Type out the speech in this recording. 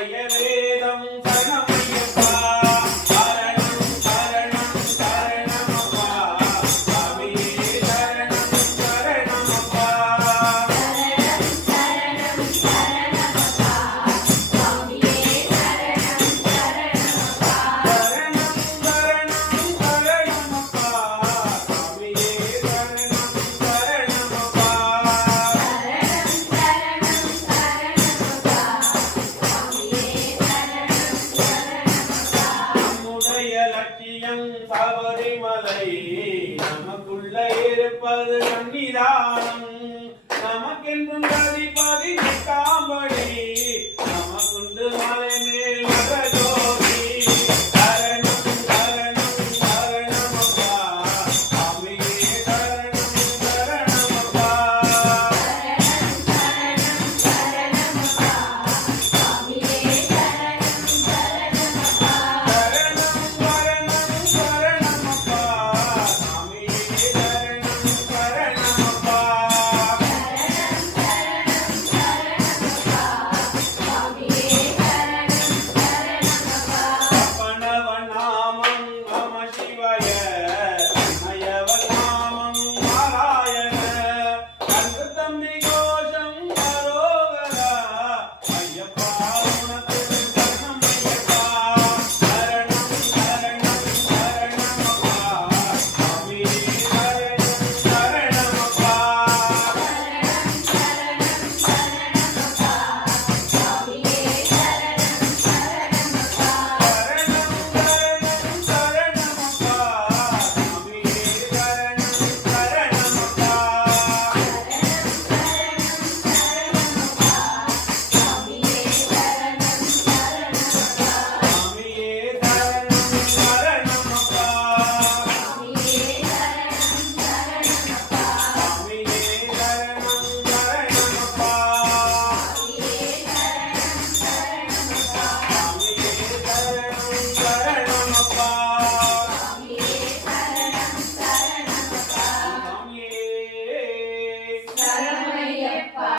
நம்முடைய வேதம் சரணமையப்பா சரணம் சரணம் சரணமப்பா சாமியே சரணம் சரணமப்பா சரணம் சரணமப்பா சாமியே சரணம் சரணமப்பா சரணம் சரணம் சரணமப்பா சாமியே சரணம் சரணமப்பா நம்முடைய லட்சியம் சபரிமலை நமக்குள்ள இருப்பது சன்னிதானம் நமக்கென்றும் கதிபதி காம்படி நமக்குண்டு மலை மேல் மகஜோதி சரணம் சரணம் சரணமப்பா சாமியே சரணம் சரணமப்பா சரணம் சரணம் சரணமப்பா சாமியே சரணம் சரணமப்பா அப்பனவநாமம் நம சிவாய அயவநாமம் நாராயண கண்டு தம்பி கோஷம் அரோகரா ஐயப்பா உனக்கு சரணம் ஐயப்பா சரணம் சரணம் சரணமப்பா சாமியே சரணம் சரணமப்பா சரணம் சரணம் சரணமப்பா சாமியே சரணம் சரணமப்பா சாமியே சரணம் சரணமப்பா சாமியே சரணம் சரணமப்பா சாமியே சரணம் சரணமப்பா சாமியே சரணம்